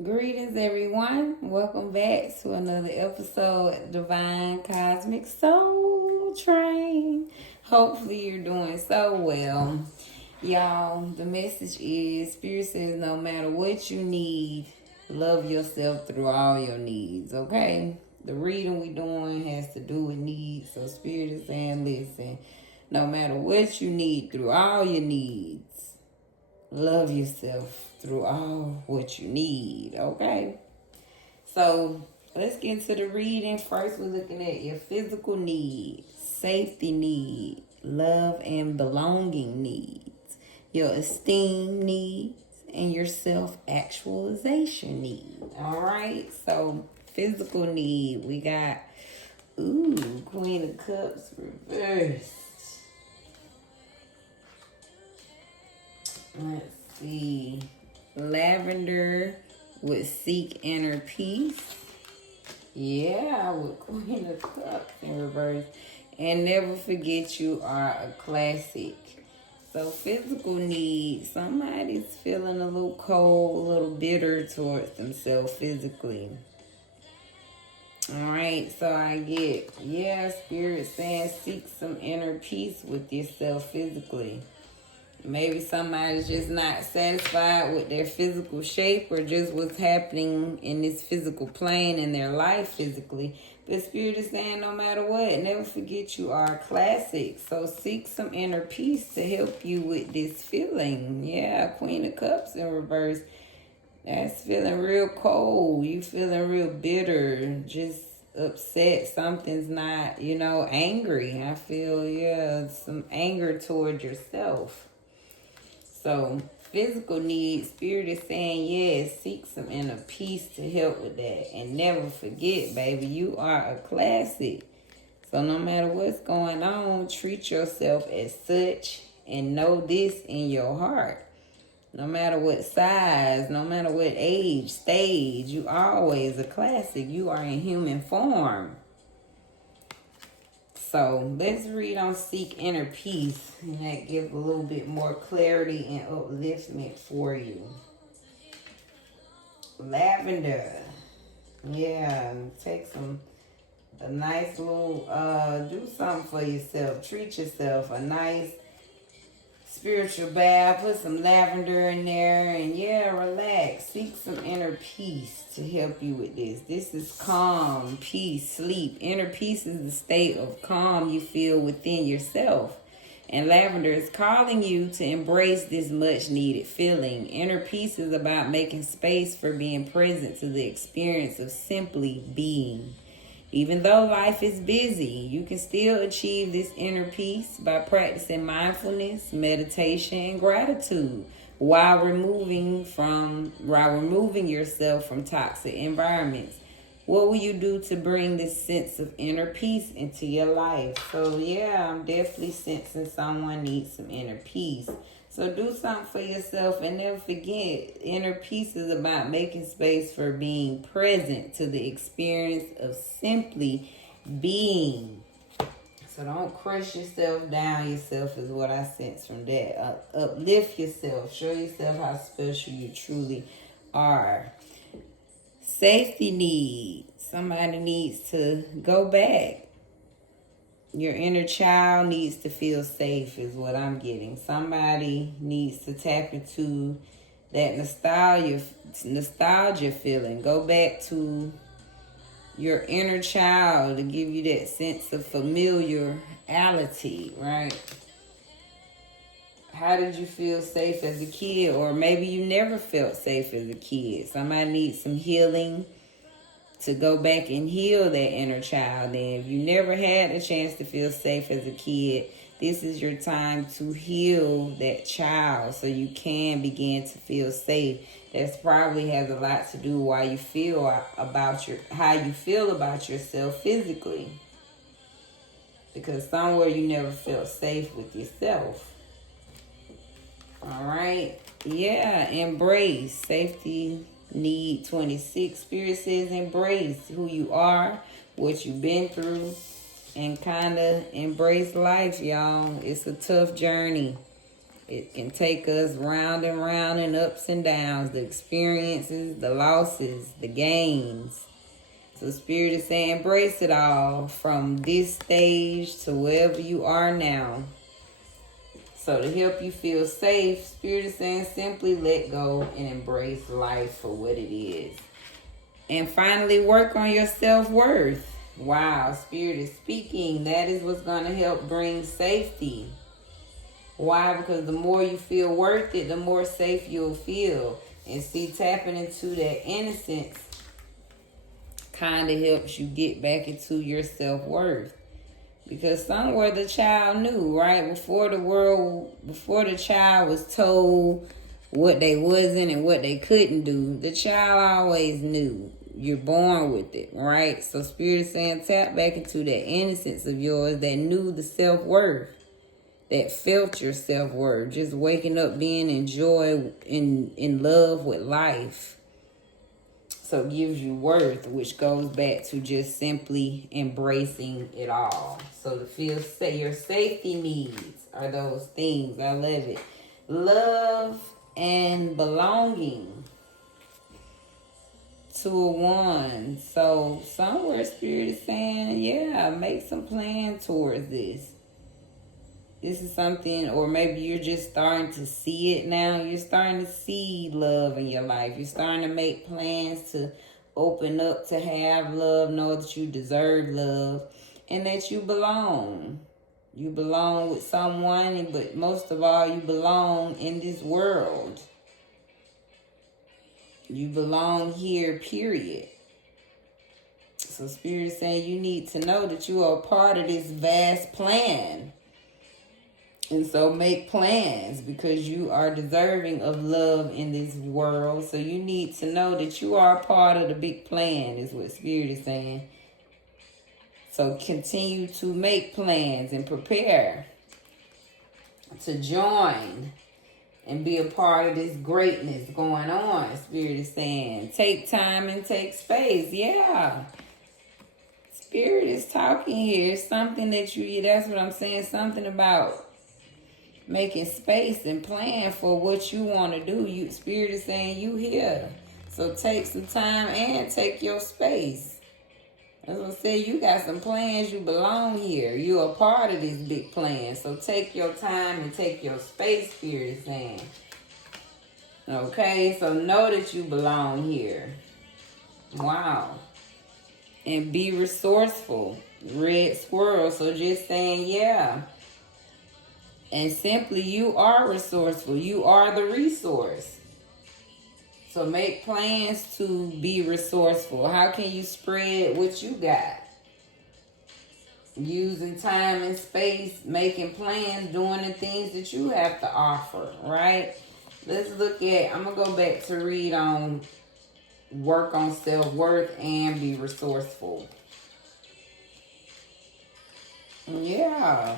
Greetings, everyone. Welcome back to another episode of Divine Cosmic Soul Train. Hopefully, you're doing so well. Y'all, the message is Spirit says no matter what you need, love yourself through all your needs, okay? The reading we doing has to do with needs. So, Spirit is saying, listen, no matter what you need through all your needs, love yourself through all what you need, okay? So let's get into the reading. First, we're looking at your physical needs, safety need, love and belonging needs, your esteem needs, and your self-actualization need. All right, so physical need, we got, Queen of Cups reversed. Let's see. Lavender would seek inner peace. Yeah, with Queen of Cups in reverse. And never forget you are a classic. So physical needs, somebody's feeling a little cold, a little bitter towards themselves physically. All right, so I get, Spirit saying seek some inner peace with yourself physically. Maybe somebody's just not satisfied with their physical shape or just what's happening in this physical plane in their life physically. But Spirit is saying no matter what, never forget you are a classic. So seek some inner peace to help you with this feeling. Yeah, Queen of Cups in reverse. That's feeling real cold. You feeling real bitter. Just upset. Something's not, angry. I feel, some anger toward yourself. So, physical needs, Spirit is saying, yes, seek some inner peace to help with that. And never forget, baby, you are a classic. So, no matter what's going on, treat yourself as such and know this in your heart. No matter what size, no matter what age, stage, you are always a classic. You are in human form. So let's read on Seek Inner Peace, and that gives a little bit more clarity and upliftment for you. Lavender. Yeah, take a nice little, do something for yourself. Treat yourself. A nice spiritual bath. Put some lavender in there and relax. Seek some inner peace to help you with this. This is calm, peace, sleep. Inner peace is the state of calm you feel within yourself. And lavender is calling you to embrace this much needed feeling. Inner peace is about making space for being present to the experience of simply being. Even though life is busy, you can still achieve this inner peace by practicing mindfulness, meditation, and gratitude while removing yourself from toxic environments. What will you do to bring this sense of inner peace into your life? So I'm definitely sensing someone needs some inner peace. So do something for yourself and never forget, inner peace is about making space for being present to the experience of simply being. So don't crush yourself down. Yourself is what I sense from that. Uplift yourself. Show yourself how special you truly are. Safety need. Somebody needs to go back. Your inner child needs to feel safe is what I'm getting. Somebody needs to tap into that nostalgia feeling. Go back to your inner child to give you that sense of familiarity, right? How did you feel safe as a kid? Or maybe you never felt safe as a kid. Somebody needs some healing to go back and heal that inner child. And if you never had a chance to feel safe as a kid, this is your time to heal that child so you can begin to feel safe. That probably has a lot to do with how you feel about yourself physically. Because somewhere you never felt safe with yourself. All right. Yeah, embrace safety. Need 26. Spirit says embrace who you are, what you've been through, and kind of embrace life, y'all. It's a tough journey. It can take us round and round and ups and downs, the experiences, the losses, the gains. So Spirit is saying embrace it all from this stage to wherever you are now. So to help you feel safe, Spirit is saying simply let go and embrace life for what it is. And finally, work on your self-worth. Wow, Spirit is speaking. That is what's going to help bring safety. Why? Because the more you feel worth it, the more safe you'll feel. And see, tapping into that innocence kind of helps you get back into your self-worth. Because somewhere the child knew, right? Before the child was told what they wasn't and what they couldn't do, the child always knew. You're born with it, right? So Spirit is saying tap back into that innocence of yours that knew the self-worth. That felt your self-worth, just waking up being in joy, in love with life. So it gives you worth, which goes back to just simply embracing it all. So to feel your safety needs are those things. I love it. Love and belonging to a one. So somewhere Spirit is saying, yeah, make some plan towards this. This is something, or maybe you're just starting to see it now. You're starting to see love in your life. You're starting to make plans to open up, to have love, know that you deserve love, and that you belong. You belong with someone, but most of all, you belong in this world. You belong here, period. So Spirit is saying you need to know that you are a part of this vast plan. And so make plans because you are deserving of love in this world. So you need to know that you are a part of the big plan is what Spirit is saying. So continue to make plans and prepare to join and be a part of this greatness going on. Spirit is saying take time and take space. Yeah. Spirit is talking here. It's something that that's what I'm saying. Something about making space and plan for what you want to do. Spirit is saying you here. So take some time and take your space. As I said, you got some plans. You belong here. You're a part of this big plan. So take your time and take your space, Spirit is saying. Okay, so know that you belong here. Wow. And be resourceful. Red squirrel. So just saying, yeah. And simply, you are resourceful. You are the resource. So make plans to be resourceful. How can you spread what you got? Using time and space, making plans, doing the things that you have to offer, right? Let's look at, I'm going to go back to read on work on self-worth and be resourceful. Yeah.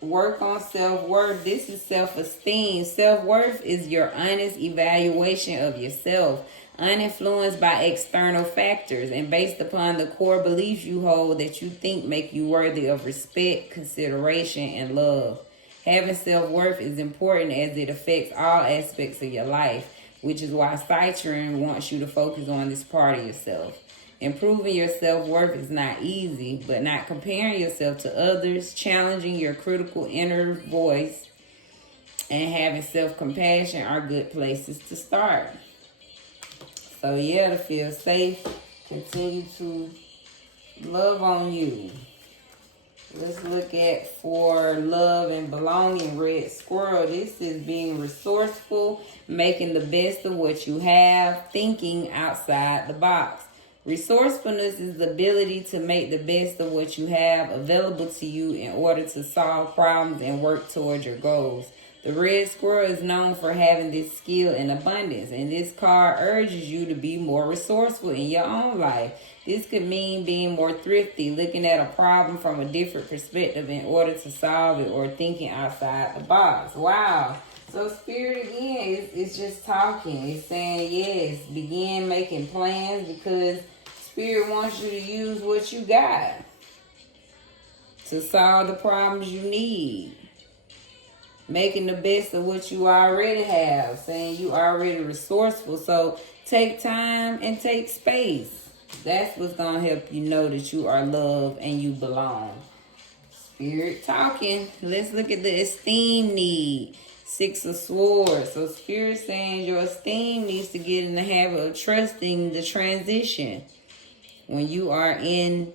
Work on self-worth. This is self-esteem. Self-worth is your honest evaluation of yourself, uninfluenced by external factors and based upon the core beliefs you hold that you think make you worthy of respect, consideration, and love. Having self-worth is important as it affects all aspects of your life, which is why Citrine wants you to focus on this part of yourself. Improving your self-worth is not easy, but not comparing yourself to others, challenging your critical inner voice, and having self-compassion are good places to start. So yeah, to feel safe, continue to love on you. Let's look at for love and belonging, red squirrel. This is being resourceful, making the best of what you have, thinking outside the box. Resourcefulness is the ability to make the best of what you have available to you in order to solve problems and work towards your goals. The red squirrel is known for having this skill in abundance, and this card urges you to be more resourceful in your own life. This could mean being more thrifty, looking at a problem from a different perspective in order to solve it, or thinking outside the box. Wow. So Spirit again is just talking. It's saying, yes, begin making plans because Spirit wants you to use what you got. to solve the problems you need. Making the best of what you already have. Saying you already resourceful. So take time and take space. That's what's going to help you know that you are loved and you belong. Spirit talking. Let's look at the esteem need. 6 of Swords. So Spirit saying your esteem needs to get in the habit of trusting the transition. When you are in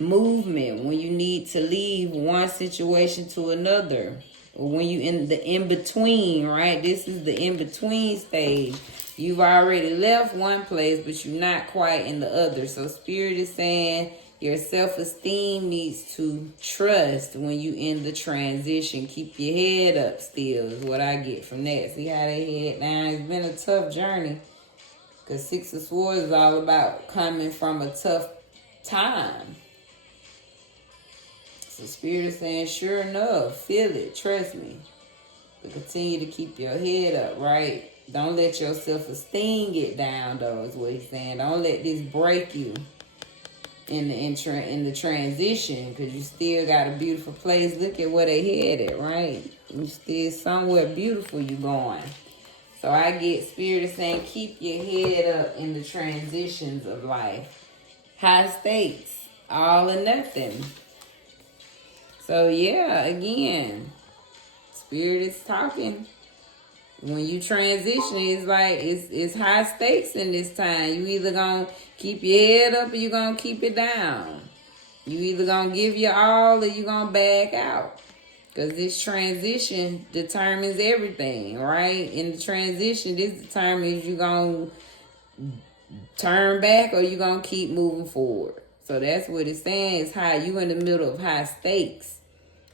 movement, when you need to leave one situation to another, or when you in the in-between, right? This is the in-between stage. You've already left one place, but you're not quite in the other. So Spirit is saying your self-esteem needs to trust when you in the transition. Keep your head up still is what I get from that. See how they head down? It's been a tough journey. Because 6 of Swords is all about coming from a tough time. So Spirit is saying, sure enough, feel it, trust me. But continue to keep your head up, right? Don't let your self-esteem get down, though, is what he's saying. Don't let this break you in the transition, because you still got a beautiful place. Look at where they headed, right? You still somewhere beautiful you going. So I get Spirit is saying, keep your head up in the transitions of life. High stakes, all or nothing. So yeah, again, Spirit is talking. When you transition, it's like it's high stakes in this time. You either gonna keep your head up or you gonna keep it down. You either gonna give your all or you gonna back out. Because this transition determines everything, right? In the transition, this determines you gonna turn back or you gonna keep moving forward. So that's what it's saying. It's high. You in the middle of high stakes.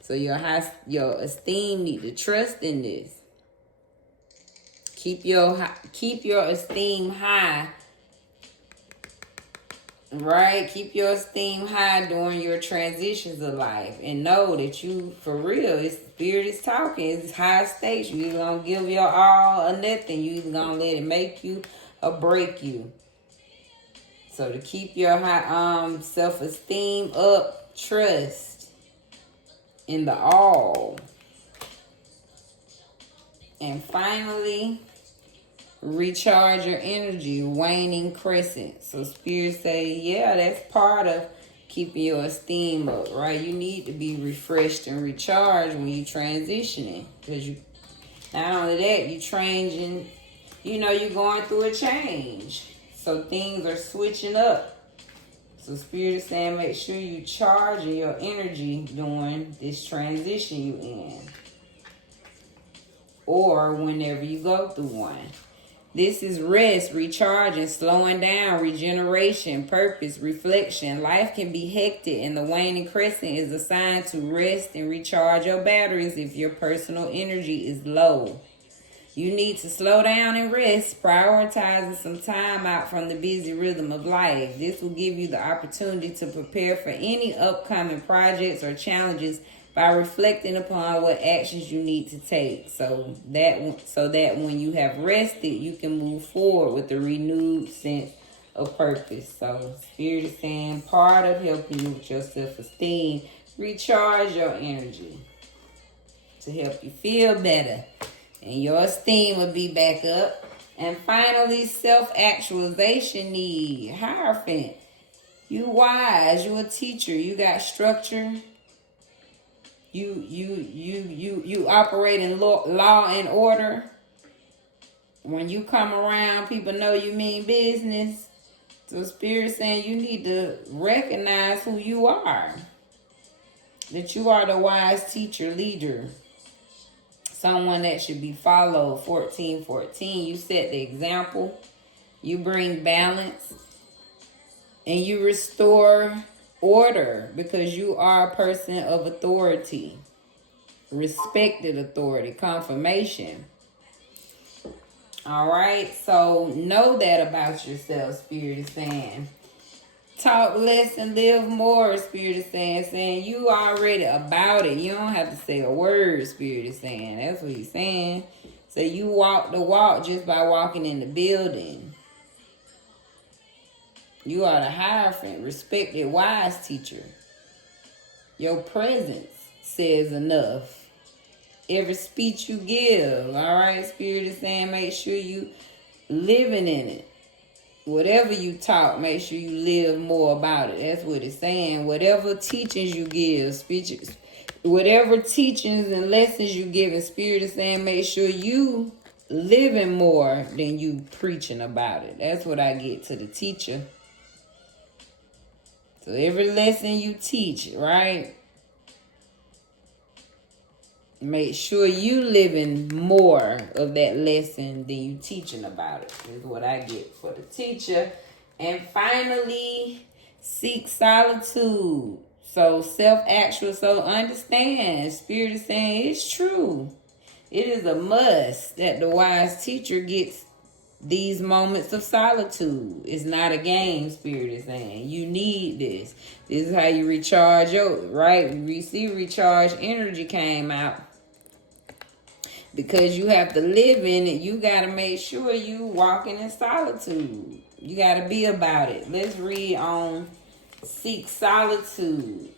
So your esteem need to trust in this. Keep your esteem high. Right? Keep your esteem high during your transitions of life. And know that you, for real, it's Spirit is talking. It's high stakes. You either gonna give your all or nothing. You either gonna let it make you or break you. So to keep your high self-esteem up, trust in the all. And finally, recharge your energy, waning crescent. So Spirit say, yeah, that's part of keeping your esteem up, right? You need to be refreshed and recharged when you transitioning. Because you, not only that, you changing, you're going through a change. So things are switching up. So Spirit is saying, make sure you charging your energy during this transition you in. Or whenever you go through one. This is rest, recharging, slowing down, regeneration, purpose, reflection. Life can be hectic, and the waning crescent is a sign to rest and recharge your batteries if your personal energy is low. You need to slow down and rest, prioritizing some time out from the busy rhythm of life. This will give you the opportunity to prepare for any upcoming projects or challenges by reflecting upon what actions you need to take, so that when you have rested, you can move forward with a renewed sense of purpose. So Spirit is saying, part of helping you with your self-esteem, recharge your energy to help you feel better, and your esteem will be back up. And finally, self-actualization need. Hierophant, you wise, you a teacher, you got structure. You operate in law and order. When you come around, people know you mean business. So Spirit saying you need to recognize who you are. That you are the wise teacher, leader. Someone that should be followed. 14:14. You set the example. You bring balance. And you restore order, because you are a person of authority, respected authority, confirmation. All right, so know that about yourself. Spirit is saying, talk less and live more. Spirit is saying you already about it. You don't have to say a word. Spirit is saying, that's what he's saying. So you walk the walk just by walking in the building. You are the Hierophant, respected, wise teacher. Your presence says enough. Every speech you give, all right? Spirit is saying make sure you living in it. Whatever you taught, make sure you live more about it. That's what it's saying. Whatever teachings you give, speeches, whatever teachings and lessons you give, and Spirit is saying make sure you living more than you preaching about it. That's what I get to the teacher. So every lesson you teach, right? Make sure you living more of that lesson than you teaching about it, is what I get for the teacher. And finally, seek solitude. So self-actual, so understand. Spirit is saying it's true. It is a must that the wise teacher gets these moments of solitude. It's not a game, Spirit is saying. You need this. This is how you recharge your, right? We see recharge energy came out. Because you have to live in it, you got to make sure you walking in solitude. You got to be about it. Let's read on seek solitude.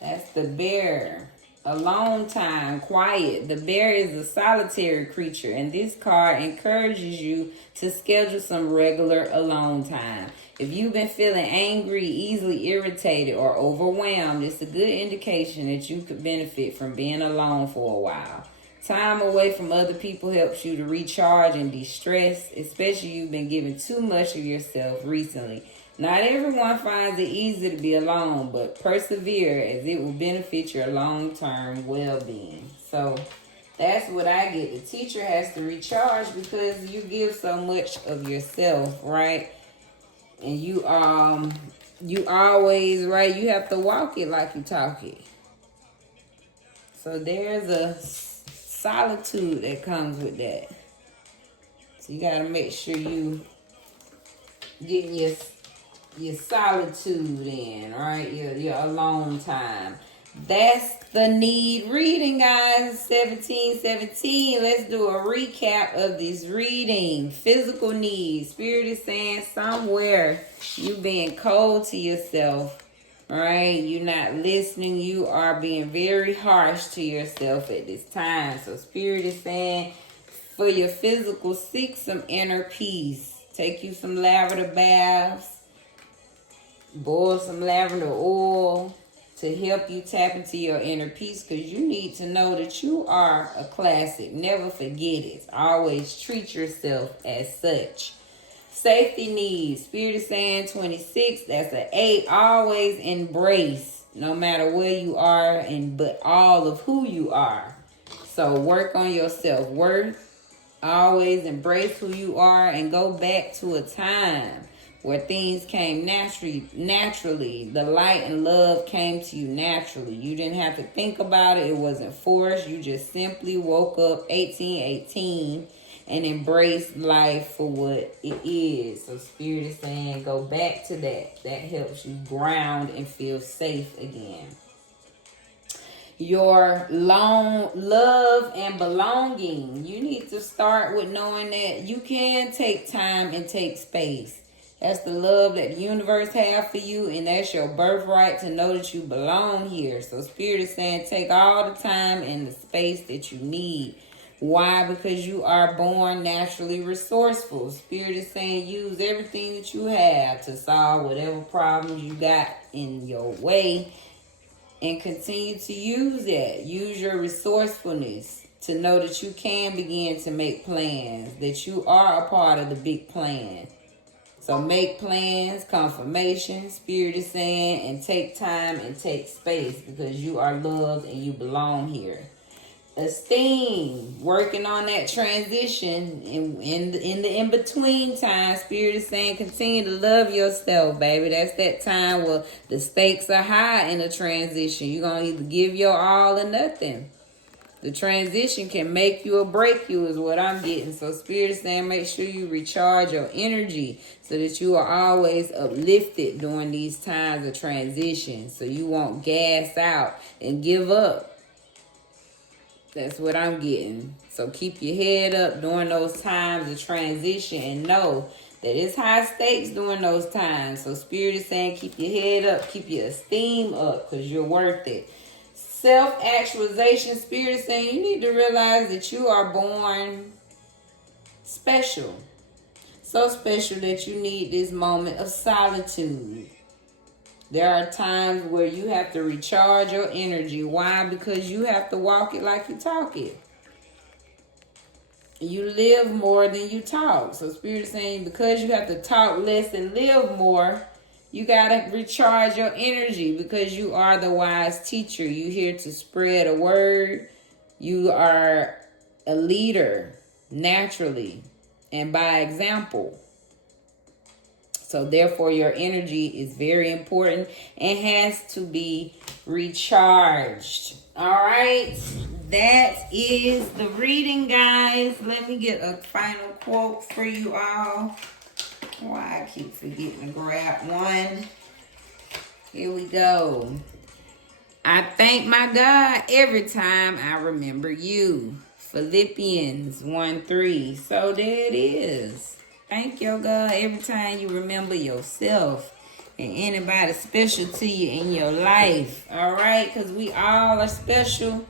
That's the bear. Alone time, quiet. The bear is a solitary creature, and this card encourages you to schedule some regular alone time. If you've been feeling angry, easily irritated, or overwhelmed, it's a good indication that you could benefit from being alone for a while. Time away from other people helps you to recharge and de-stress, especially if you've been giving too much of yourself recently. Not everyone finds it easy to be alone, but persevere as it will benefit your long-term well-being. So that's what I get. The teacher has to recharge because you give so much of yourself, right? And you always, right, you have to walk it like you talk it. So there's a solitude that comes with that. So you got to make sure you getting your solitude in, right? Your alone time. That's the need reading, guys. 1717. Let's do a recap of this reading. Physical needs. Spirit is saying somewhere you being cold to yourself, right? You're not listening. You are being very harsh to yourself at this time. So Spirit is saying for your physical, seek some inner peace. Take you some lavender baths. Boil some lavender oil to help you tap into your inner peace, because you need to know that you are a classic. Never forget it. Always treat yourself as such. Safety needs. Spirit is saying 26. That's an 8. Always embrace, no matter where you are, but all of who you are. So work on your self-worth. Always embrace who you are and go back to a time where things came naturally. The light and love came to you naturally. You didn't have to think about it. It wasn't forced. You just simply woke up 1818 and embraced life for what it is. So Spirit is saying go back to that. That helps you ground and feel safe again. Your long love and belonging. You need to start with knowing that you can take time and take space. That's the love that the universe have for you, and that's your birthright to know that you belong here. So Spirit is saying take all the time and the space that you need. Why? Because you are born naturally resourceful. Spirit is saying use everything that you have to solve whatever problems you got in your way, and continue to use that. Use your resourcefulness to know that you can begin to make plans, that you are a part of the big plan. So make plans, confirmation, Spirit is saying, and take time and take space because you are loved and you belong here. Esteem, working on that transition in the in-between time. Spirit is saying continue to love yourself, baby. That's that time where the stakes are high in a transition. You're going to either give your all or nothing. The transition can make you or break you is what I'm getting. So Spirit is saying make sure you recharge your energy so that you are always uplifted during these times of transition. So you won't gas out and give up. That's what I'm getting. So keep your head up during those times of transition and know that it's high stakes during those times. So Spirit is saying keep your head up, keep your esteem up, because you're worth it. Self-actualization, Spirit is saying you need to realize that you are born special. So special that you need this moment of solitude. There are times where you have to recharge your energy. Why? Because you have to walk it like you talk it. You live more than you talk. So Spirit is saying because you have to talk less and live more, you got to recharge your energy because you are the wise teacher. You're here to spread a word. You are a leader naturally and by example. So therefore your energy is very important and has to be recharged. All right. That is the reading, guys. Let me get a final quote for you all. Why I keep forgetting to grab one. Here we go. I thank my God every time I remember you. Philippians 1:3. So there it is. Thank your God every time you remember yourself and anybody special to you in your life. All right? Because we all are special.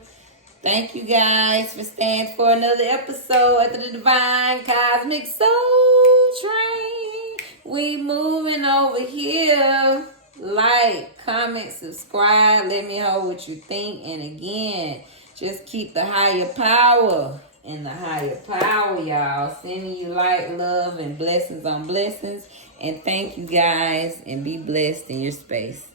Thank you guys for staying for another episode of the Divine Cosmic Soul Train. We moving over here. Like, comment, subscribe. Let me know what you think. And again, just keep the higher power in the higher power, y'all. Sending you light, love, and blessings on blessings. And thank you guys. And be blessed in your space.